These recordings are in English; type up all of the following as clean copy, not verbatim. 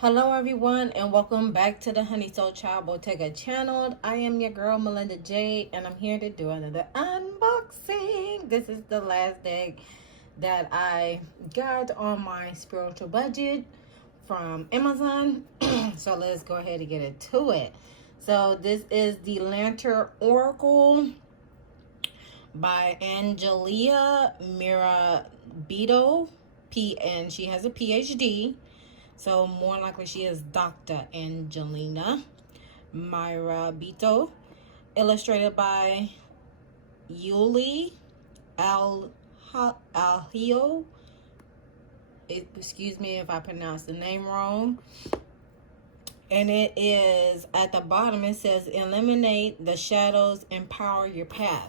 Hello everyone and welcome back to the Honeysolchile Bottega channel. I am your girl Melinda J and I'm here to do another unboxing. This is the last deck that I got on my spiritual budget from Amazon. So let's go ahead and get into it. So this is the Lantern Oracle by Angelia Mirabito, and she has a PhD. So more likely she is Dr. Angelina Mirabito. Illustrated by Yuli Alhio. Excuse me if I pronounce the name wrong. And it is, at the bottom it says, eliminate the shadows, empower your path.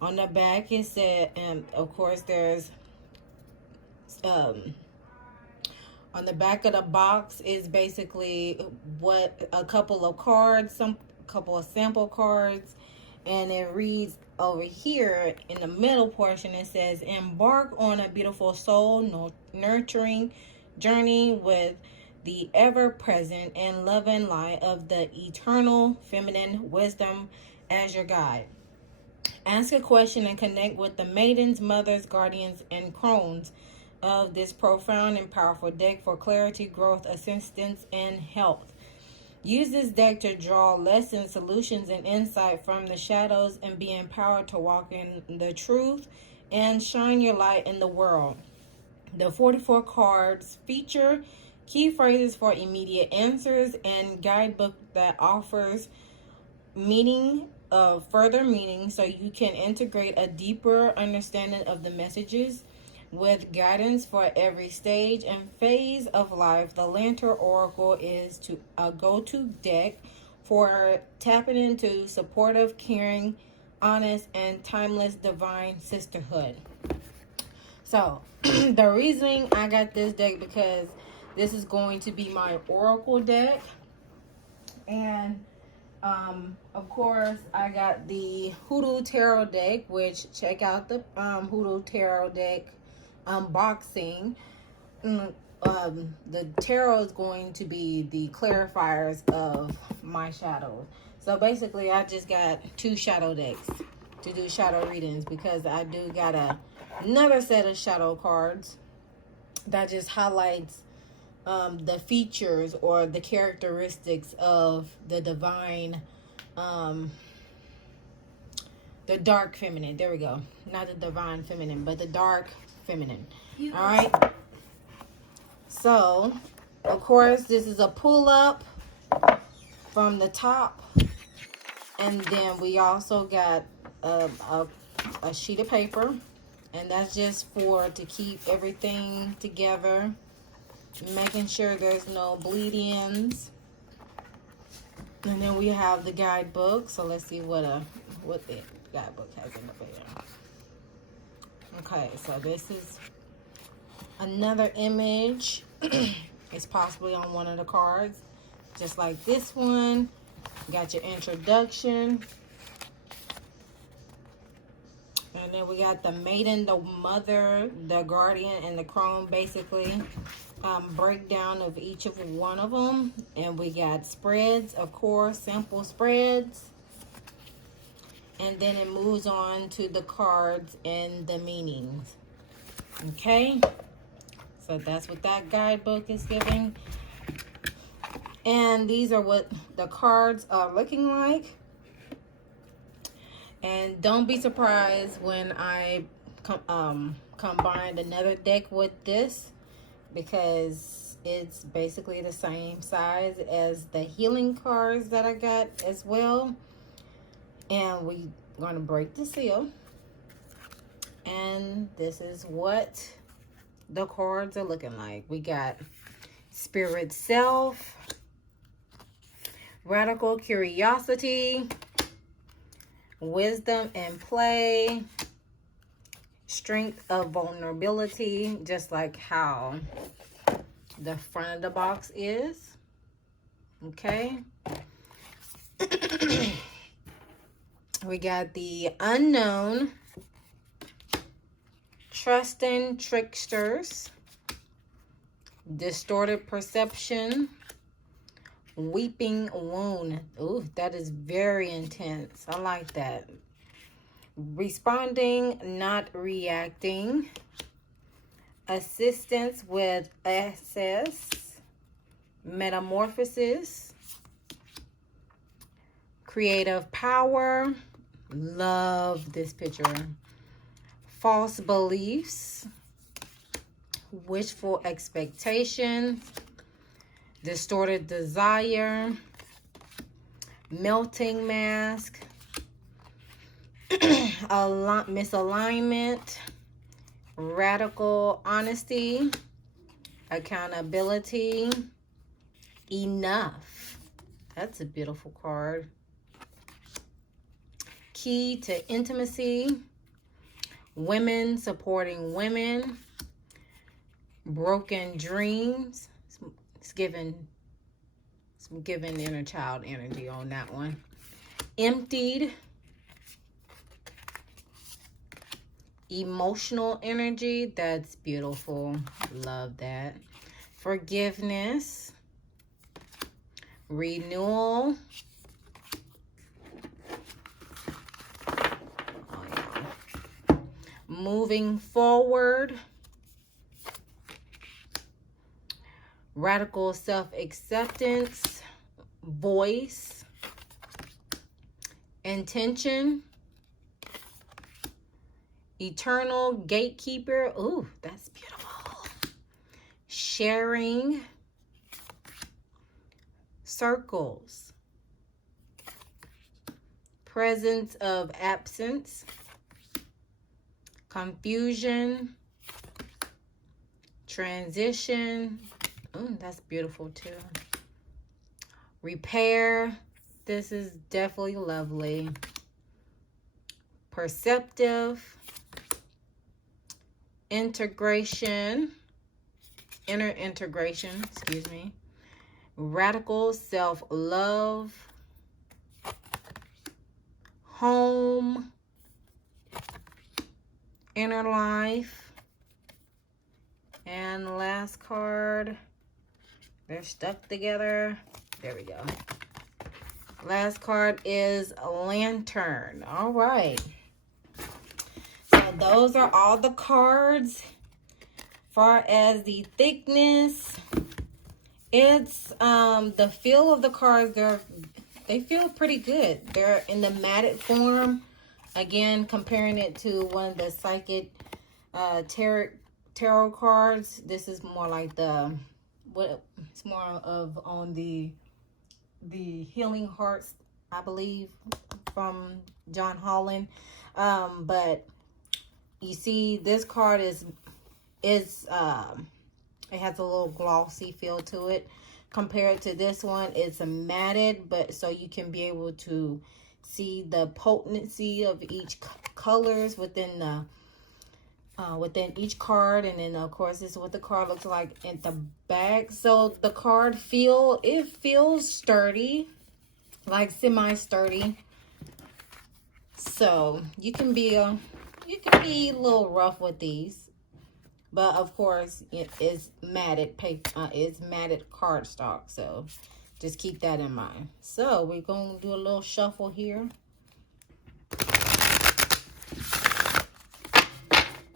On the back it said, and of course there's on the back of the box is basically what a couple of cards, some couple of sample cards, and it reads over here in the middle portion, it says, embark on a beautiful soul nurturing journey with the ever-present and loving light of the eternal feminine wisdom as your guide. Ask a question and connect with the maidens, mothers, guardians, and crones of this profound and powerful deck for clarity, growth, assistance, and health. Use this deck to draw lessons, solutions, and insight from the shadows and be empowered to walk in the truth and shine your light in the world. The 44 cards feature key phrases for immediate answers and guidebook that offers further meaning so you can integrate a deeper understanding of the messages. With guidance for every stage and phase of life, the Lantern Oracle is a go-to deck for tapping into supportive, caring, honest, and timeless divine sisterhood. So, the reason I got this deck because this is going to be my Oracle deck. And, of course, I got the Hoodoo Tarot deck, which check out the Hoodoo Tarot deck unboxing. The tarot is going to be the clarifiers of my shadows. So basically I just got 2 shadow decks to do shadow readings because I do got another set of shadow cards that just highlights the features or the characteristics of the divine, the dark feminine. There we go. Not the divine feminine, but the dark feminine. All right, so of course this is a pull up from the top, and then we also got a sheet of paper, and that's just to keep everything together, making sure there's no bleed-ins. And then we have the guidebook. So let's see what the guidebook has in the video. Okay, so this is another image. It's possibly on one of the cards, just like this one. Got your introduction, and then we got the maiden, the mother, the guardian, and the crone. Basically, breakdown of each of one of them, and we got spreads, of course, sample spreads. And then it moves on to the cards and the meanings. Okay, so that's what that guidebook is giving. And these are what the cards are looking like. And don't be surprised when I combined another deck with this, because it's basically the same size as the healing cards that I got as well. And we're going to break the seal. And this is what the cards are looking like. We got Spirit Self, Radical Curiosity, Wisdom and Play, Strength of Vulnerability, just like how the front of the box is. Okay. We got the Unknown, Trusting Tricksters, Distorted Perception, Weeping wound. Ooh, that is very intense. I like that. Responding, not reacting. Assistance with access. Metamorphosis. Creative power. Love this picture. False beliefs. Wishful expectations. Distorted desire. Melting mask. Misalignment. Radical honesty. Accountability. Enough. That's a beautiful card. Key to intimacy. Women supporting women. Broken dreams. It's giving inner child energy on that one. Emptied. Emotional energy. That's beautiful. Love that. Forgiveness. Renewal. Oh, yeah. Moving forward. Radical self-acceptance. Voice. Intention. Eternal gatekeeper. Ooh, that's beautiful. Sharing. Circles. Presence of absence. Confusion. Transition. Ooh, that's beautiful too. Repair. This is definitely lovely. Perceptive. Integration. Inner integration, excuse me. Radical self-love. Home. Inner life. And last card. They're stuck together. There we go. Last card is a lantern. All right. So those are all the cards. Far as the thickness, it's the feel of the cards, they feel pretty good. They're in the matted form. Again, comparing it to one of the psychic tarot cards, this is more like it's more of on the Healing Hearts, I believe, from John Holland. But you see, this card it has a little glossy feel to it. Compared to this one, it's a matted, but so you can be able to see the potency of each colors within the within each card. And then of course this is what the card looks like in the back. So the card feels sturdy, like semi-sturdy. So you can be a little rough with these. But of course, it is matted paper. It's matted cardstock, so just keep that in mind. So we're gonna do a little shuffle here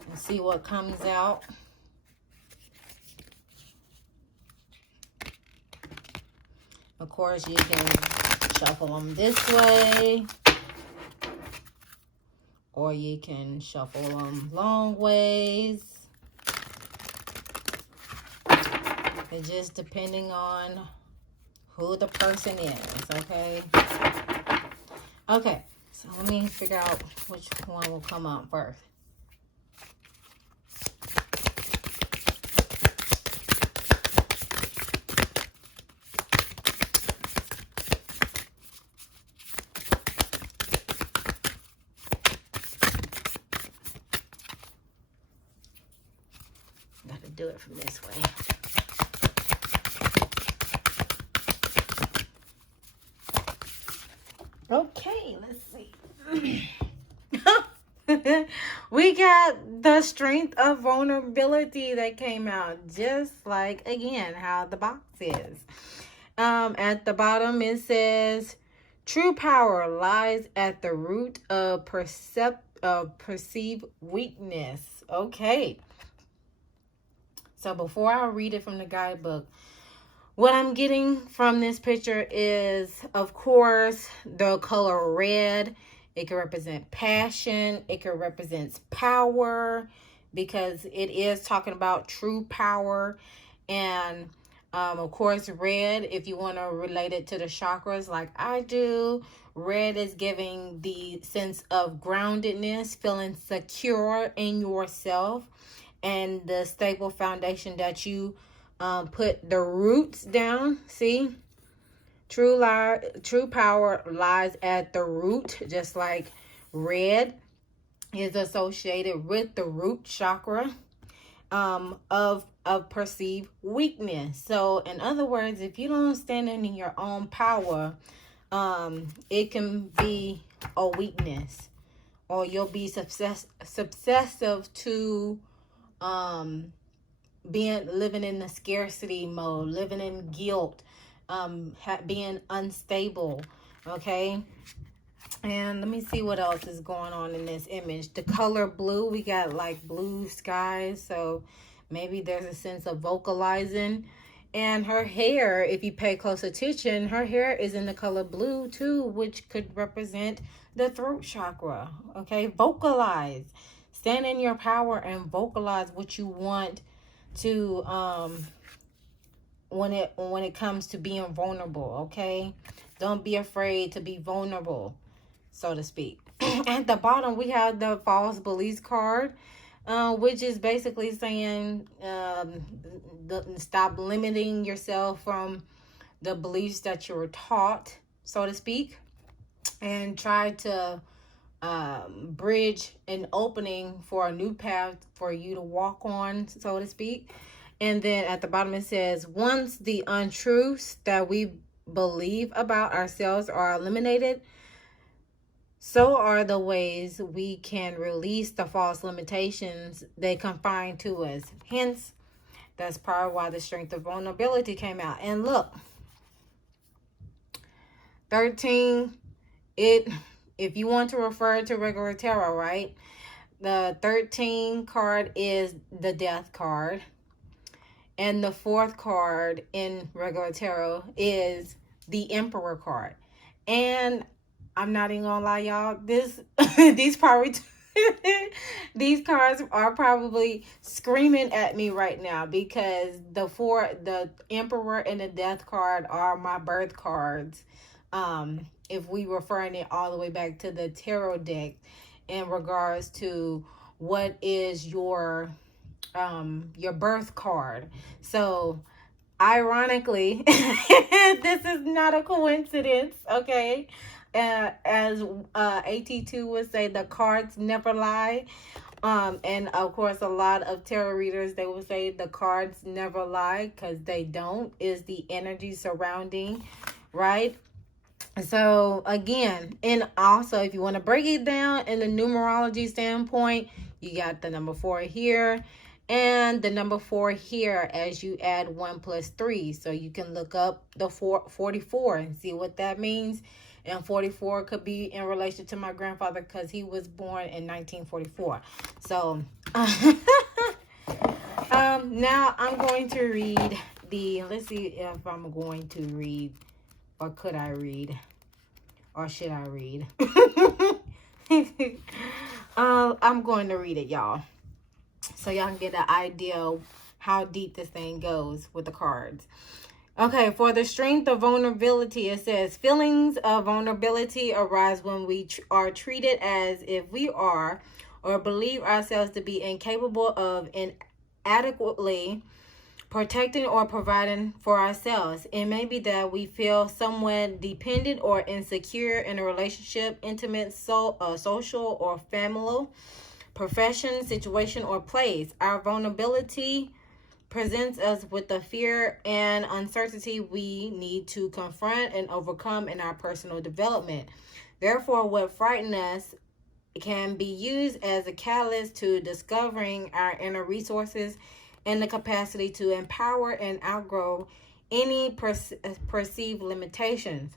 and see what comes out. Of course, you can shuffle them this way, or you can shuffle them long ways. It's just depending on who the person is, okay? Okay, so let me figure out which one will come out first. Got to do it from this way. Okay, let's see. We got the strength of vulnerability that came out, just like, again, how the box is. At the bottom, it says, true power lies at the root of perceived weakness. Okay. So before I read it from the guidebook, what I'm getting from this picture is, of course, the color red. It can represent passion. It can represent power, because it is talking about true power. And of course, red, if you want to relate it to the chakras like I do, red is giving the sense of groundedness, feeling secure in yourself, and the stable foundation that you put the roots down. See, true power lies at the root, just like red is associated with the root chakra of perceived weakness. So in other words, if you don't stand in your own power, it can be a weakness, or you'll be successive to living in the scarcity mode, living in guilt, being unstable. Okay. And let me see what else is going on in this image. The color blue, we got like blue skies, so maybe there's a sense of vocalizing. And her hair, if you pay close attention, her hair is in the color blue too, which could represent the throat chakra. Okay, vocalize. Stand in your power and vocalize what you want to when it comes to being vulnerable. Okay, don't be afraid to be vulnerable, so to speak. At the bottom, we have the false beliefs card, which is basically saying stop limiting yourself from the beliefs that you were taught, so to speak, and try to bridge an opening for a new path for you to walk on, so to speak. And then at the bottom it says, once the untruths that we believe about ourselves are eliminated, so are the ways we can release the false limitations they confine to us. Hence, that's probably why the strength of vulnerability came out. And look, 13, if you want to refer to regular tarot, right? The 13 card is the death card. And the 4th card in regular tarot is the Emperor card. And I'm not even gonna lie, y'all, these cards are probably screaming at me right now, because the Emperor and the Death card are my birth cards. If we referring it all the way back to the tarot deck in regards to what is your birth card. So ironically, this is not a coincidence, okay? As AT2 would say, the cards never lie. And of course, a lot of tarot readers, they will say the cards never lie, because they don't. Is the energy surrounding, right? So again, and also if you want to break it down in the numerology standpoint, you got the number 4 here and the number 4 here as you add 1 plus 3. So you can look up the 44 and see what that means. And 44 could be in relation to my grandfather, because he was born in 1944. So now I'm going to read let's see if I'm going to read, or could I read, or should I read? I'm going to read it, y'all, so y'all can get an idea of how deep this thing goes with the cards. Okay, for the strength of vulnerability, it says, feelings of vulnerability arise when we are treated as if we are, or believe ourselves to be incapable of inadequately protecting or providing for ourselves. It may be that we feel somewhat dependent or insecure in a relationship, intimate, social or familial, profession, situation, or place. Our vulnerability presents us with the fear and uncertainty we need to confront and overcome in our personal development. Therefore, what frightens us can be used as a catalyst to discovering our inner resources and the capacity to empower and outgrow any perceived limitations.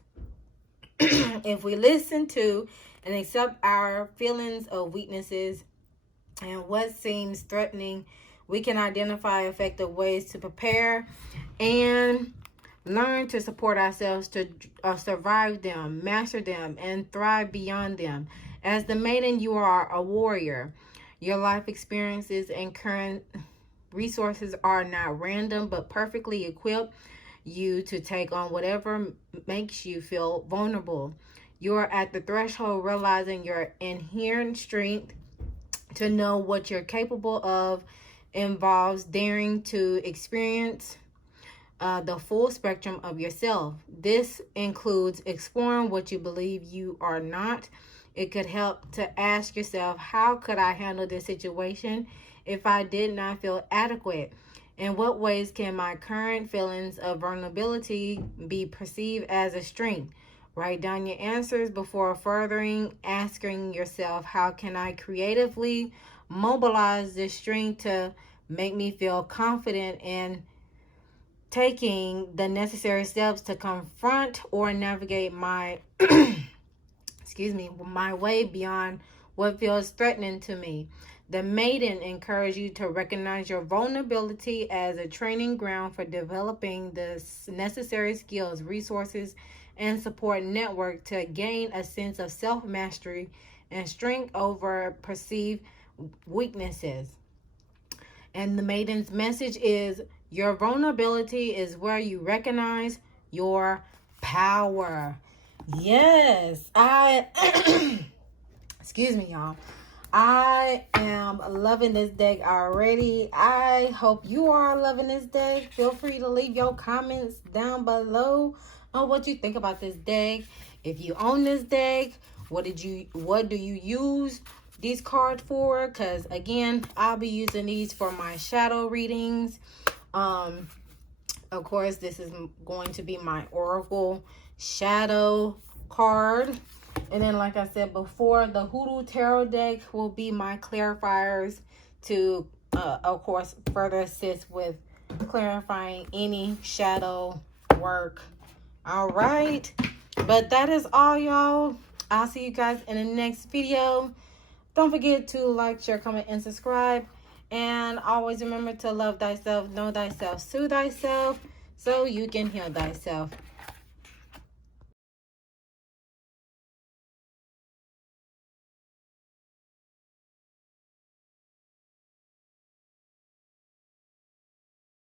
If we listen to and accept our feelings of weaknesses and what seems threatening, we can identify effective ways to prepare and learn to support ourselves to survive them, master them, and thrive beyond them. As the maiden, you are a warrior. Your life experiences and current resources are not random, but perfectly equipped you to take on whatever makes you feel vulnerable. You are at the threshold realizing your inherent strength to know what you're capable of involves daring to experience the full spectrum of yourself. This includes exploring what you believe you are not. It could help to ask yourself, how could I handle this situation if I did not feel adequate? In what ways can my current feelings of vulnerability be perceived as a strength? Write down your answers before furthering, asking yourself, how can I creatively mobilize this strength to make me feel confident in taking the necessary steps to confront or navigate my my way beyond what feels threatening to me. The maiden encourages you to recognize your vulnerability as a training ground for developing the necessary skills, resources, and support network to gain a sense of self-mastery and strength over perceived weaknesses. And the maiden's message is, your vulnerability is where you recognize your power. Yes, excuse me, y'all. I am loving this deck already. I hope you are loving this deck. Feel free to leave your comments down below on what you think about this deck. If you own this deck, what do you use these cards for? Because again, I'll be using these for my shadow readings. Of course, this is going to be my Oracle shadow card. And then, like I said before, the Hoodoo Tarot deck will be my clarifiers to, of course, further assist with clarifying any shadow work. All right. But that is all, y'all. I'll see you guys in the next video. Don't forget to like, share, comment, and subscribe. And always remember to love thyself, know thyself, soothe thyself, so you can heal thyself.